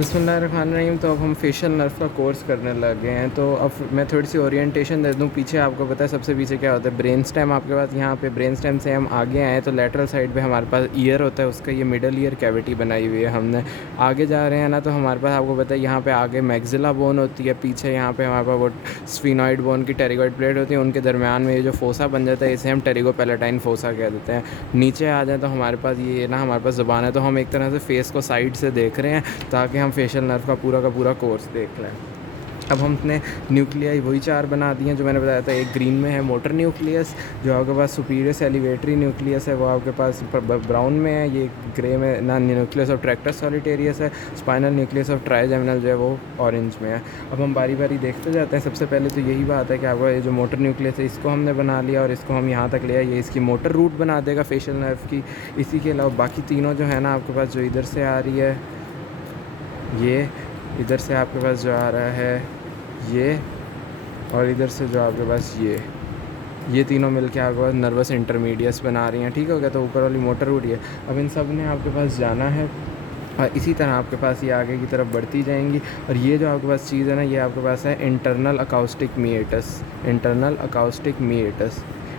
बिस्मिल्लाहिर्रहमानिर्रहीम। तो अब हम फेशियल नर्व का कोर्स करने लग गए हैं। तो अब मैं थोड़ी सी ओरिएंटेशन दे दूं। पीछे आपको पता है सबसे पीछे क्या होता है, ब्रेन स्टेम। आपके पास यहाँ पे ब्रेन स्टेम से हम आगे आए तो लेटरल साइड पे हमारे पास ईयर होता है, उसका ये मिडल ईयर कैविटी बनाई हुई है हमने। आगे जा रहे हैं ना तो हमारे पास आपको पता है यहाँ पे आगे मैक्सिला बोन होती है, पीछे यहाँ पे हमारे पास वो स्फिनॉइड बोन की टेरिगोइड प्लेट होती है, उनके दरमियान में ये जो फोसा बन जाता है इसे हम टेरिगोपैलेटाइन फोसा कह देते हैं। नीचे आ जाए तो हमारे पास ये ना हमारे पास ज़ुबान है, तो हम एक तरह से फेस को साइड से देख रहे हैं ताकि हम फेशियल नर्व का पूरा कोर्स देख लें। अब हमने न्यूक्लियाई वही 4 बना दिए हैं जो मैंने बताया था। एक ग्रीन में है मोटर न्यूक्लियस, जो आपके पास सुपीरियर सेलिवेटरी न्यूक्लियस है वो आपके पास ब्राउन में है। ये ग्रे में ना न्यूक्लियस ऑफ ट्रैक्टर सॉलिटेरियस है। स्पाइनल न्यूक्लियस ऑफ ट्राइजेमिनल जो है वो ऑरेंज में है। अब हम बारी बारी देखते जाते हैं। सबसे पहले तो यही बात है कि आपका ये जो मोटर न्यूक्लियस है इसको हमने बना लिया और इसको हम यहाँ तक ले आए। ये इसकी मोटर रूट बना देगा फेशियल नर्व की। इसी के अलावा बाकी तीनों जो है ना आपके पास, जो इधर से आ रही है ये, इधर से आपके पास जो आ रहा है ये, और इधर से जो आपके पास ये तीनों मिलके आपके पास नर्वस इंटरमीडियट्स बना रही हैं। ठीक हो गया। तो ऊपर वाली मोटर रूट है। अब इन सब ने आपके पास जाना है और इसी तरह आपके पास ये आगे की तरफ बढ़ती जाएंगी। और ये जो आपके पास चीज़ है ना, ये आपके पास है इंटरनल अकाउस्टिक मीएटस।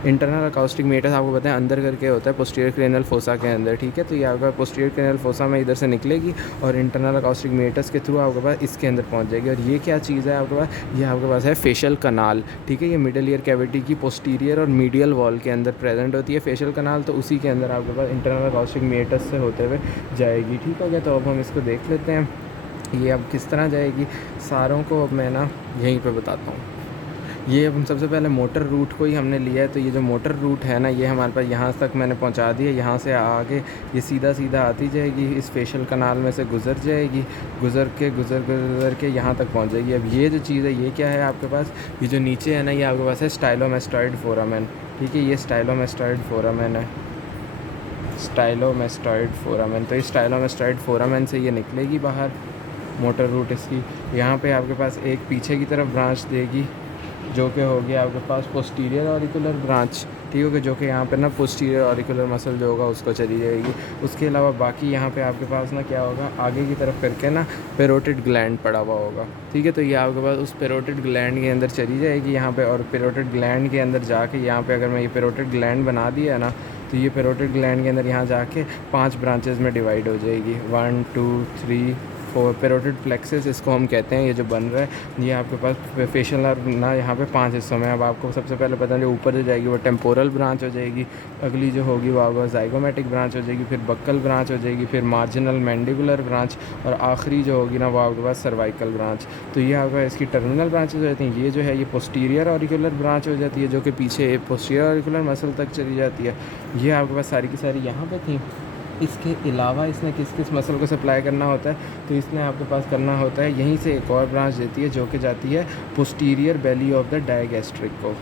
इंटरनल अकाउस्टिक मीएटस आपको पता है अंदर करके होता है पोस्टीरियर क्रेनियल फोसा के अंदर। ठीक है। तो ये आपका पोस्टीरियर क्रेनियल फोसा में इधर से निकलेगी और इंटरनल अकाउस्टिक मीएटस के थ्रू आपके पास इसके अंदर पहुंच जाएगी। और ये क्या चीज़ है आपके पास, ये आपके पास है फेशियल कनाल। ठीक है। ये मिडल ईयर कैविटी की पोस्टीरियर और मीडियल वॉल के अंदर प्रेजेंट होती है फेशियल कनाल। तो उसी के अंदर आपके पास इंटरनल अकाउस्टिक मीएटस से होते हुए जाएगी। ठीक हो गया। तो अब हम इसको देख लेते हैं ये अब किस तरह जाएगी। सारों को अब मैं ना यहीं पे बताता हूँ। ये अब सबसे पहले मोटर रूट को ही हमने लिया है। तो ये जो मोटर रूट है ना, ये हमारे पास यहाँ तक मैंने पहुँचा दी है। यहाँ से आगे ये सीधा सीधा आती जाएगी, इस फेशियल कनाल में से गुज़र जाएगी, गुज़र के यहाँ तक पहुँच जाएगी। अब ये जो चीज़ है ये क्या है आपके पास, ये जो नीचे है ना ये आपके पास है स्टाइलोमेस्टॉइड फोरामेन। ठीक है। ये स्टाइलोमेस्टॉइड फोरामेन है, स्टाइलोमेस्टॉइड फोरामेन। तो इस स्टाइलोमेस्टॉइड फोरामेन से ये निकलेगी बाहर मोटर रूट इसकी। यहाँ पे आपके पास एक पीछे की तरफ ब्रांच देगी जो कि होगी आपके पास पोस्टीरियर ऑरिकुलर ब्रांच। ठीक होगा, जो कि यहाँ पे ना पोस्टीरियर ऑरिकुलर मसल जो होगा उसको चली जाएगी। उसके अलावा बाकी यहाँ पे आपके पास ना क्या होगा, आगे की तरफ करके ना पेरोटिड ग्लैंड पड़ा हुआ होगा। ठीक है। तो ये आपके पास उस पेरोटिड ग्लैंड के अंदर चली जाएगी यहाँ पे। और पेरोटिड ग्लैंड के अंदर जाके यहाँ पे अगर मैं ये पेरोटिड ग्लैंड बना दिया ना, तो ये पेरोटिड ग्लैंड के अंदर यहाँ जाके 5 ब्रांचेस में डिवाइड हो जाएगी। 1 2 3 4 पेरोटिड प्लेक्सेस इसको हम कहते हैं। ये जो बन रहा है ये आपके पास फेशियल नर्व ना यहाँ पे 5 हिस्सों में। अब आपको सबसे पहले पता है जो ऊपर जो जाएगी वो टेम्पोरल ब्रांच हो जाएगी, अगली जो होगी वो आपका जाइगोमेटिक ब्रांच हो जाएगी, फिर बक्कल ब्रांच हो जाएगी, फिर मार्जिनल मैंडिबुलर ब्रांच, और आखिरी जो होगी ना वो आपके पास सर्वाइकल ब्रांच। तो ये आपका इसकी टर्मिनल ब्रांचेज हो जाती हैं। ये जो है ये पोस्टीरियर ऑरिकुलर ब्रांच हो जाती है जो कि पीछे पोस्टीरियर ऑरिकुलर मसल तक चली जाती है। ये आपके पास सारी की सारी यहाँ पे थी। इसके अलावा इसने किस किस मसल को सप्लाई करना होता है, तो इसने आपके पास करना होता है यहीं से एक और ब्रांच देती है जो कि जाती है posterior belly of the digastric को।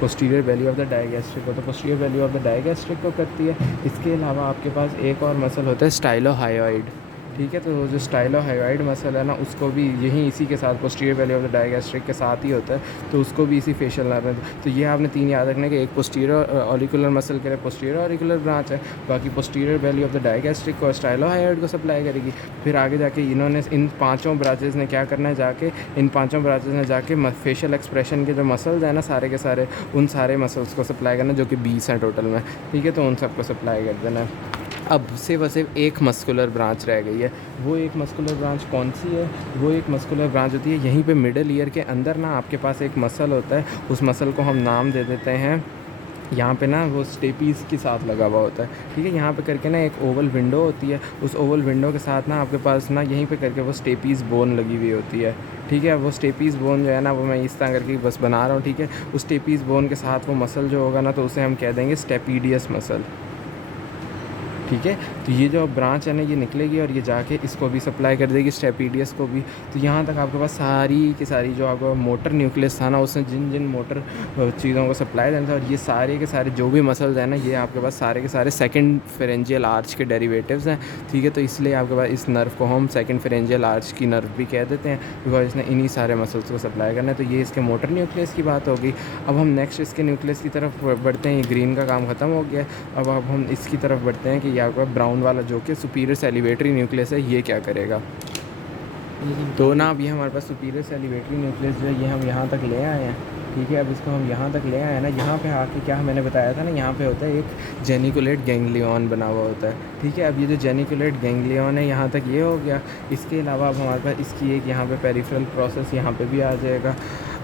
Posterior belly of the digastric को, तो posterior belly of the digastric को करती है। इसके अलावा आपके पास एक और मसल होता है स्टाइलोहायोइड। ठीक है। तो जो स्टाइलोहायोइड मसल है ना उसको भी यहीं इसी के साथ posterior belly of the digastric के साथ ही होता है। तो उसको भी इसी फेशियल नर्व में। तो ये आपने 3 याद रखने के, एक पोस्टीरियर ऑरिकुलर मसल के लिए पोस्टीरियर ऑरिकुलर ब्रांच है, बाकी posterior belly of the digastric को स्टाइलोहायोइड को सप्लाई करेगी। फिर आगे जाके इन्होंने इन 5 ब्रांचेज ने क्या करना है, जाके इन 5 ब्रांचेज ने जाके फेशियल एक्सप्रेशन के जो मसल्स हैं ना सारे के सारे, उन सारे मसल्स को सप्लाई करना जो कि 20 हैं टोटल में। ठीक है। तो उन सबको सप्लाई कर देना है। अब सिर्फ एक मस्कुलर ब्रांच रह गई है। वो एक मस्कुलर ब्रांच कौन सी है, वो एक मस्कुलर ब्रांच होती है यहीं पे मिडल ईयर के अंदर ना आपके पास एक मसल होता है। उस मसल को हम नाम दे देते हैं, यहाँ पे ना वो स्टेपीज़ के साथ लगा हुआ होता है। ठीक है। यहाँ पे करके ना एक ओवल विंडो होती है, उस ओवल विंडो के साथ ना आपके पास ना यहीं पे करके वो स्टेपीज़ बोन लगी हुई होती है। ठीक है। वो स्टेपीज़ बोन जो है ना वो मैं इस तरह करके बस बना रहा हूँ। ठीक है। उस स्टेपीज़ बोन के साथ वो मसल जो होगा ना तो उसे हम कह देंगे स्टेपीडियस मसल। ठीक है। तो ये जो ब्रांच है ना ये निकलेगी और ये जाके इसको भी सप्लाई कर देगी, स्टेपीडियस को भी। तो यहाँ तक आपके पास सारी की सारी जो आपका मोटर न्यूक्लियस था ना उसने जिन जिन मोटर चीज़ों को सप्लाई देना था, और ये सारे के सारे जो भी मसल्स हैं ना ये आपके पास सारे के सारे सेकंड फेरेंजियल आर्च के डेरिवेटिव्स हैं। ठीक है। तो इसलिए आपके पास इस नर्व को हम सेकंड फेरेंजियल आर्च की नर्व भी कह देते हैं, बिकॉज इसने इन्हीं सारे मसल्स को सप्लाई करना है। तो ये इसके मोटर न्यूक्लियस की बात होगी। अब हम नेक्स्ट इसके न्यूक्लियस की तरफ बढ़ते हैं। ये ग्रीन का काम ख़त्म हो गया। अब हम इसकी तरफ बढ़ते हैं कि ये आपका ब्राउन वाला जो कि सुपीरियर सैलिवेटरी न्यूक्लियस है, ये क्या करेगा। तो ना अब ये हमारे पास सुपीरियर सैलिवेटरी न्यूक्लियस जो है ये हम यहाँ तक ले आए हैं, ठीक है। अब इसको हम यहाँ तक ले आए हैं ना, यहाँ पे आके क्या मैंने बताया था ना, यहाँ पे होता है एक जेनिकुलेट गैंग्लियन बना हुआ होता है, ठीक है। अब ये जो जेनिकुलेट गैंग्लियन है यहाँ तक ये हो गया। इसके अलावा अब हमारे पास इसकी एक यहाँ पे पेरिफेरल प्रोसेस यहाँ पे भी आ जाएगा।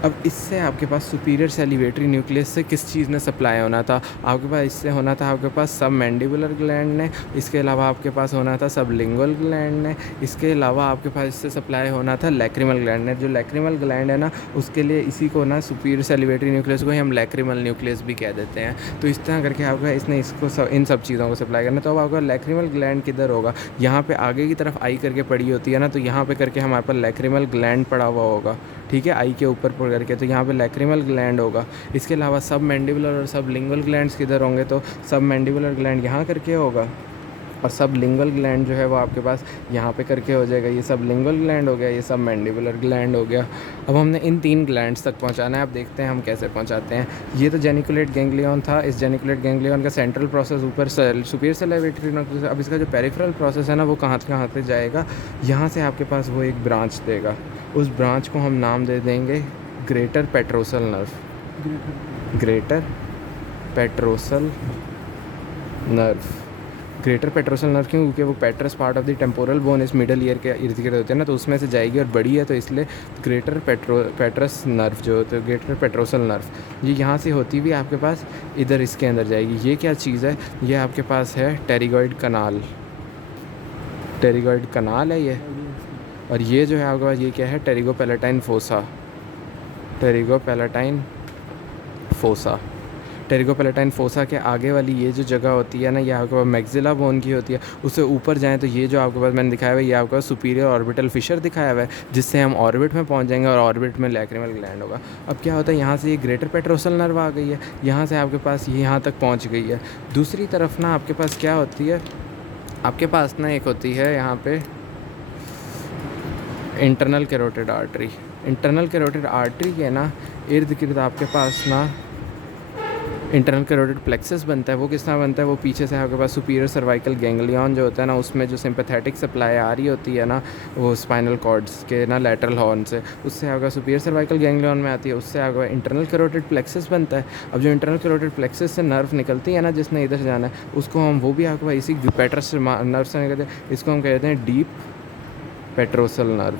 अब इससे आपके पास सुपीरियर सैलिवेटरी न्यूक्लियस से किस चीज़ ने सप्लाई होना था, आपके पास इससे होना था आपके पास सब मैंडिबुलर ग्लैंड ने, इसके अलावा आपके पास होना था सब लिंगुअल ग्लैंड ने, इसके अलावा आपके पास इससे सप्लाई होना था लैक्रिमल ग्लैंड ने। जो लैक्रिमल ग्लैंड है ना, उसके लिए इसी को ना सुपीरियर सैलिवेटरी न्यूक्लियस को ही हम लैक्रिमल न्यूक्लियस भी कह देते हैं। तो इस तरह करके आपका इसने इसको इन सब चीज़ों को सप्लाई करना। तो अब आपका लैक्रिमल ग्लैंड किधर होगा, यहाँ पे आगे की तरफ आई करके पड़ी होती है ना, तो यहाँ पे करके हमारे पास लैक्रिमल ग्लैंड पड़ा हुआ होगा, ठीक है, आई के ऊपर पड़ करके, तो यहाँ पे लैक्रिमल ग्लैंड होगा। इसके अलावा सब मैंडिबुलर और सब लिंगुअल ग्लैंड्स किधर होंगे, तो सब मैंडिबुलर ग्लैंड यहाँ करके होगा और सब लिंगुअल ग्लैंड जो है वो आपके पास यहाँ पे करके हो जाएगा। ये सब लिंगुअल ग्लैंड हो गया, ये सब मैंडिबुलर ग्लैंड हो गया। अब हमने इन 3 ग्लैंड्स तक पहुँचाना है। अब देखते हैं हम कैसे पहुँचाते हैं। ये तो जेनिकुलेट गैंग्लियन था, इस जेनिकुलेट गैंग्लियन का सेंट्रल प्रोसेस ऊपर सुपीरियर सैलिवेटरी न्यूक्लियस। अब इसका जो पेरिफेरल प्रोसेस है ना, वो कहाँ से जाएगा, यहाँ से आपके पास वो एक ब्रांच देगा। उस ब्रांच को हम नाम दे देंगे greater petrosal nerve. Greater petrosal nerve. Greater petrosal nerve क्यों, क्योंकि वो पेट्रस part of the temporal bone इस मिडल ईयर के इर्द गिर्द होते हैं ना, तो उसमें से जाएगी और बड़ी है, तो इसलिए ग्रेटर पेट्रस नर्व जो होता है, ग्रेटर पेट्रोसल नर्व, ये यहाँ से होती हुई आपके पास इधर इसके अंदर जाएगी। ये क्या चीज़ है, ये आपके पास है टेरिगॉइड कनाल। टेरिगॉइड कनाल है ये, और ये जो है आपके पास ये क्या है, टेरिगोपैलेटाइन फोसा। टेरिगोपैलेटाइन फोसा। टेरिगोपैलेटाइन फोसा के आगे वाली ये जो जगह होती है ना, ये आपके पास मैक्सिला बोन की होती है। उससे ऊपर जाएँ तो ये जो आपके पास मैंने दिखाया हुआ है, ये आपका सुपीरियर ऑर्बिटल फिशर दिखाया हुआ है, जिससे हम ऑर्बिट में पहुंच जाएंगे और ऑर्बिट में लैक्रिमल ग्लैंड होगा। अब क्या होता है, यहाँ से ये ग्रेटर पेट्रोसल नर्व आ गई है, यहाँ से आपके पास ये यहाँ तक पहुँच गई है। दूसरी तरफ ना आपके पास क्या होती है, आपके पास ना एक होती है यहाँ पे internal carotid artery. Internal carotid artery के ना इर्द गिर्द आपके पास ना इंटरनल कैरोटिड प्लेक्सस बनता है। वो किस तरह बनता है, वो पीछे से आपके पास सुपीरियर सर्वाइकल गैंग्लियन जो होता है ना, उसमें जो सिंपैथेटिक सप्लाई आ रही होती है ना, वो स्पाइनल कॉर्ड्स के ना लैटरल हॉर्न से, उससे आपका सुपीरियर सर्वाइकल गैंग्लियन में आती है, उससे आपका इंटरनल कैरोटिड प्लेक्सस बनता है। अब जो इंटरनल कैरोटिड प्लेक्सस से नर्व निकलती है ना, जिसने इधर से जाना है, उसको हम वो भी आपके पास इसी पेट्रस नर्व से निकलते हैं, इसको हम कहते हैं डीप पेट्रोसल नर्व।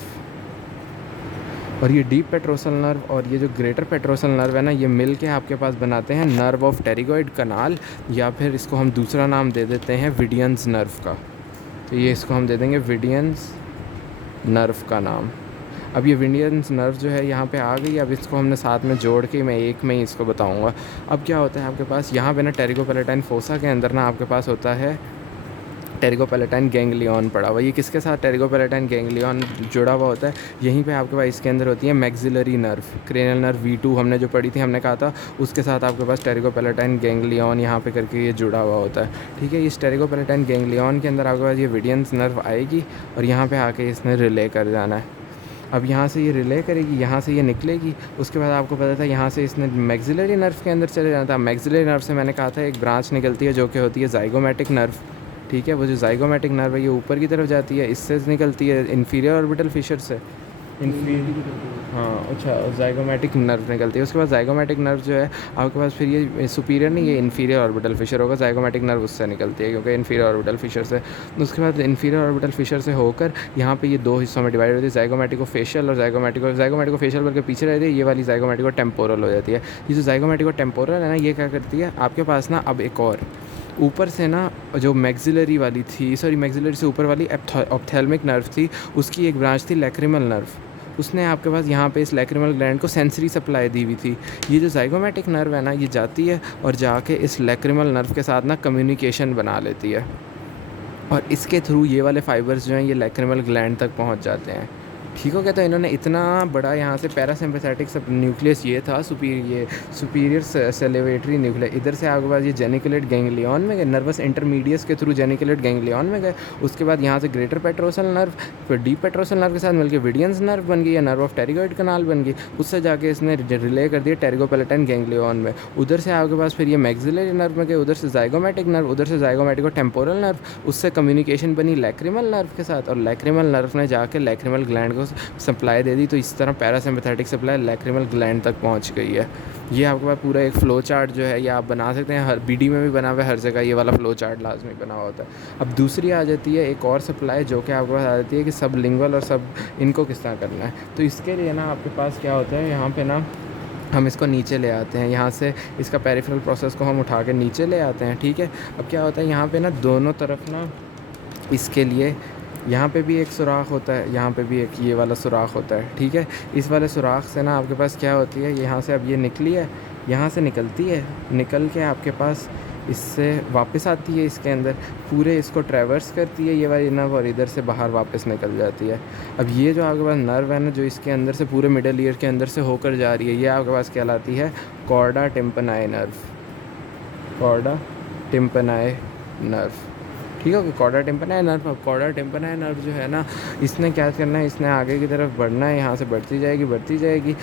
और ये डीप पेट्रोसल नर्व और ये जो ग्रेटर पेट्रोसल नर्व है ना, ये मिल के आपके पास बनाते हैं नर्व ऑफ टेरिगॉइड कनाल, या फिर इसको हम दूसरा नाम दे देते हैं विडियंस नर्व का। तो ये इसको हम दे देंगे विडियंस नर्व का नाम। अब ये विडियंस नर्व जो है यहाँ पे आ गई। अब इसको हमने साथ में जोड़ के मैं एक में ही इसको बताऊँगा। अब क्या होता है आपके पास यहाँ पे ना टेरिगोपैलेटाइन फोसा के अंदर ना आपके पास होता है टेरिगोपैलेटाइन गैंग्लियन पड़ा हुआ। ये किसके साथ टेरिगोपैलेटाइन गैंग्लियन जुड़ा हुआ होता है, यहीं पे आपके पास इसके अंदर होती है maxillary nerve. Cranial nerve V2 हमने जो पढ़ी थी, हमने कहा था उसके साथ आपके पास टेरिगोपैलेटाइन गैंग्लियन यहाँ पे करके ये जुड़ा हुआ होता है, ठीक है। इस टेरिगोपैलेटाइन गैंग्लियन के अंदर आपके पास ये विडियंस नर्व आएगी और यहाँ पर आके इसने रिले कर जाना है। अब यहाँ से ये रिले करेगी, यहाँ से ये निकलेगी, उसके बाद आपको पता था यहाँ से इसने मैक्सिलरी नर्व के अंदर चले जाना था। मैक्सिलरी नर्व से मैंने कहा था एक ब्रांच निकलती है जो कि होती है ज़ाइगोमैटिक नर्व, ठीक है। वो जो ज़ाइगोमैटिक नर्व है ये ऊपर की तरफ जाती है, इससे निकलती है इन्फीरियर ऑर्बिटल फिशर से। हाँ अच्छा, ज़ाइगोमैटिक नर्व निकलती है। उसके बाद ज़ाइगोमैटिक नर्व जो है आपके पास फिर ये सुपीरियर नहीं, ये इन्फीरियर ऑर्बिटल फिशर होगा। ज़ाइगोमैटिक नर्व उससे निकलती है क्योंकि इन्फीरियर ऑर्बिटल फिशर से। उसके बाद इन्फीरियर ऑर्बिटल फिशर से होकर यहाँ पे ये 2 हिस्सों में डिवाइड होती है, ज़ाइगोमैटिको फेशियल और ज़ाइगोमैटिको फेशियल करके पीछे रहती है, ये वाली ज़ाइगोमैटिको टेम्पोरल हो जाती है। ये जो ज़ाइगोमैटिको टेम्पोरल है ना, ये क्या करती है आपके पास ना, अब एक और ऊपर से ना जो मैक्सिलरी वाली थी, सॉरी मैक्सिलरी से ऊपर वाली ऑप्थेल्मिक नर्व थी, उसकी एक ब्रांच थी लैक्रिमल नर्व। उसने आपके पास यहाँ पे इस लैक्रिमल ग्लैंड को सेंसरी सप्लाई दी हुई थी। ये जो ज़ाइगोमैटिक नर्व है ना, ये जाती है और जाके इस लैक्रिमल नर्व के साथ ना कम्युनिकेशन बना लेती है और इसके थ्रू ये वाले फाइबर्स जो हैं ये लैक्रिमल ग्लैंड तक पहुँच जाते हैं, ठीक हो गया। तो इन्होंने इतना बड़ा यहाँ से पैरासिम्पैथेटिक सब न्यूक्लियस ये था, सुपीरियर सेलिवेटरी न्यूक्लियस। इधर से आपके पास ये जेनिकुलेट गैंग्लियन में गए, नर्वस इंटरमीडियस के थ्रू जेनिकुलेट गैंग्लियन में गए। उसके बाद यहाँ से ग्रेटर पेट्रोसल नर्व, फिर डीप पेट्रोसल नर्व के साथ मिलकर विडियंस नर्व बन गई या नर्व ऑफ टेरिगोइड कनाल बन गई। उससे जाके इसने रिले कर दिया टेरिगोपेलेटाइन गैंग्लियन में। उधर से आपके पास फिर ये मैक्सिलरी नर्व में गए, उधर से जाइगोमेटिक नर्व, उधर से जाइगोमेटिको टेम्पोरल नर्व, उससे कम्युनिकेशन बनी लैक्रिमल नर्व के साथ, और लैक्रिमल नर्व ने जाके लैक्रिमल ग्लैंड को सप्लाई दे दी। तो इस तरह पैरासिम्पैथेटिक सप्लाई लैक्रिमल ग्लैंड तक पहुंच गई है। ये आपके पास पूरा एक फ़्लो चार्ट जो है ये आप बना सकते हैं। हर बीडी में भी बना हुआ है, हर जगह ये वाला फ़्लो चार्ट लाजमी बना हुआ होता है। अब दूसरी आ जाती है एक और सप्लाई जो कि आपके पास आ जाती है कि सब लिंगुअल और सब इनको किस तरह करना है। तो इसके लिए ना आपके पास क्या होता है, यहाँ पे ना हम इसको नीचे ले आते हैं, यहाँ से इसका पेरिफेरल प्रोसेस को हम उठा के नीचे ले आते हैं। ठीक है, अब क्या होता है यहाँ पे ना दोनों तरफ ना इसके लिए यहाँ पे भी एक सुराख होता है, यहाँ पे भी एक ये वाला सुराख होता है। ठीक है, इस वाले सुराख से ना आपके पास क्या होती है, यहाँ से अब ये निकली है, यहाँ से निकलती है, निकल के आपके पास इससे वापस आती है इसके अंदर, पूरे इसको ट्रैवर्स करती है ये वाली नर्व, और इधर से बाहर वापस निकल जाती है। अब ये जो आपके पास नर्व है ना जो इसके अंदर से पूरे मिडल ईयर के अंदर से होकर जा रही है, ये आपके पास कहलाती है कॉर्डा टिम्पनाई नर्व, कॉर्डा टिम्पनाई नर्व। ठीक है, कॉर्डा टिम्पनाई नर्व। अब कॉर्डा टिम्पनाई नर्व जो है ना, इसने क्या करना है, इसने आगे की तरफ बढ़ना है, यहाँ से बढ़ती जाएगी बढ़ती जाएगी।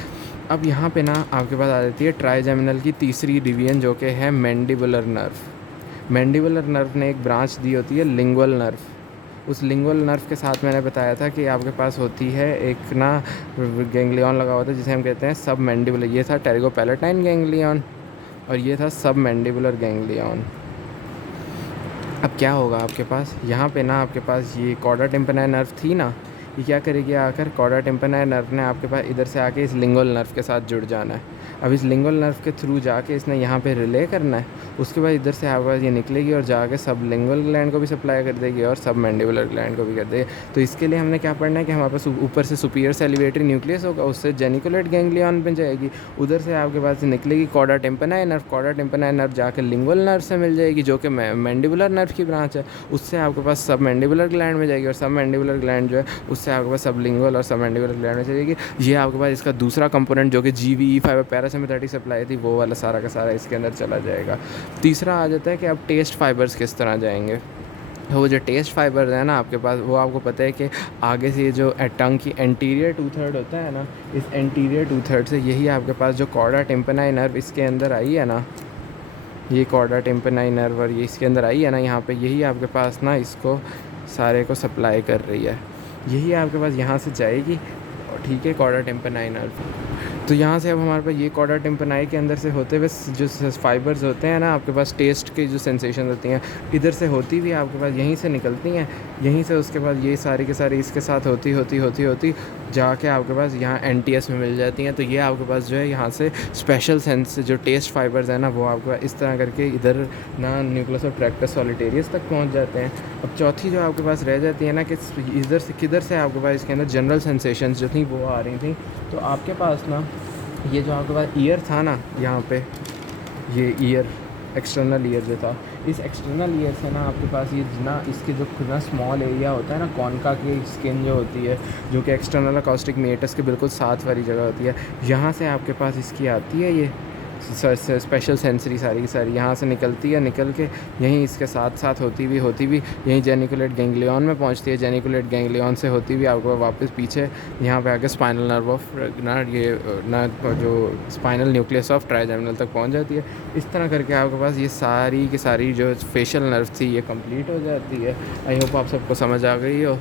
अब यहाँ पे ना आपके पास आ जाती है ट्राइजेमिनल की तीसरी डिवीजन जो कि है मैंडिबुलर नर्व। मैंडिबुलर नर्व ने एक ब्रांच दी होती है लिंगुअल नर्व। उस लिंगुअल नर्व के साथ मैंने बताया था कि आपके पास होती है एक ना गैंग्लियन लगा हुआ था जिसे हम कहते हैं सब मैंडिबुलर। ये था टेरिगोपेलेटाइन गैंग्लियन और ये था सब मैंडिबुलर गैंग्लियन। अब क्या होगा आपके पास, यहाँ पे ना आपके पास ये कॉर्डा टिम्पनाई नर्व थी ना, ये क्या करेगी आकर कॉर्डा टिम्पनाई नर्व ने आपके पास इधर से आके इस लिंगुअल नर्व के साथ जुड़ जाना है। अब इस लिंगुअल नर्व के थ्रू जाके इसने यहाँ पे रिले करना है। उसके बाद इधर से आपके पास ये निकलेगी और जाके सब लिंगुअल ग्लैंड को भी सप्लाई कर देगी और सब मैंडिबुलर ग्लैंड को भी कर देगी। तो इसके लिए हमने क्या पढ़ना है कि हमारे पास ऊपर से सुपीरियर सैलिवेटरी न्यूक्लियस होगा, उससे जेनिकुलेट गैंग्लियन बन जाएगी। उधर से आपके पास निकलेगी कॉर्डा टिम्पनाई नर्व, कॉर्डा टिम्पनाई नर्व जाकर लिंगुअल नर्व से मिल जाएगी जो कि मैंडिबुलर नर्व की ब्रांच है। उससे आपके पास सब मैंडिबुलर ग्लैंड में जाएगी और सब मैंडिबुलर ग्लैंड जो है उससे आपके पास सब लिंगुअल और सब मैंडिबुलर ग्लैंड में जाएगी। ये आपके पास इसका दूसरा कंपोनेंट जो कि GVE5 पैरासिम्पैथेटिक सप्लाई थी वो वाला सारा का सारा इसके अंदर चला जाएगा। तीसरा आ जाता है कि अब टेस्ट फाइबर्स किस तरह जाएंगे। तो वो जो टेस्ट फाइबर है ना आपके पास, वो आपको पता है कि आगे से ये जो टंग की एंटीरियर 2/3 होता है ना, इस एंटीरियर 2/3 से यही आपके पास जो कॉर्डा टिम्पनाई नर्व इसके अंदर आई है ना, ये कॉर्डा टिम्पनाई नर्व और ये इसके अंदर आई है ना यहाँ पे, यही आपके पास ना इसको सारे को सप्लाई कर रही है। यही आपके पास यहाँ से जाएगी, ठीक है, कॉर्डा टिम्पनाई नर्व। तो यहाँ से अब हमारे पास ये कॉर्डा टिम्पनाई के अंदर से होते हुए जो फाइबर्स होते हैं ना आपके पास टेस्ट की जो सेंसेशन होती हैं इधर से होती हुई आपके पास यहीं से निकलती हैं, यहीं से उसके बाद ये सारी के सारी इसके साथ होती होती जाके आपके पास यहाँ NTS में मिल जाती हैं। तो ये आपके पास जो है यहाँ से स्पेशल सेंस जो टेस्ट फाइबर्स हैं ना वो आपके पास इस तरह करके इधर ना न्यूक्लियस और ट्रैक्टस सॉलिटेरियस तक पहुँच जाते हैं। अब चौथी जो आपके पास रह जाती है ना कि इधर से किधर से आपके पास इसके अंदर जनरल सेंसेशंस जो थी वो आ रही थी। तो आपके पास ना ये जो आपके पास ईयर था ना, यहाँ पे ये ईयर एक्सटर्नल ईयर जो था, इस एक्सटर्नल ईयर से ना आपके पास ये ना इसके जो ना स्मॉल एरिया होता है ना कॉन्का की स्किन जो होती है जो कि एक्सटर्नल अकॉस्टिक मेटस के बिल्कुल साथ वाली जगह होती है, यहाँ से आपके पास इसकी आती है ये स्पेशल सेंसरी सारी की सारी यहाँ से निकलती है, निकल के यहीं इसके साथ साथ होती हुई यहीं जेनिकुलेट गैंग्लियन में पहुँचती है। जेनिकुलेट गैंग्लियन से होती हुई आपको वापस पीछे यहाँ पे आके स्पाइनल नर्व ऑफ ना ये ना जो स्पाइनल न्यूक्लियस ऑफ ट्राइजेमिनल तक पहुँच जाती है। इस तरह करके आपके पास ये सारी की सारी जो फेशियल नर्व थी ये कंप्लीट हो जाती है। आई होप आप सबको समझ आ गई हो।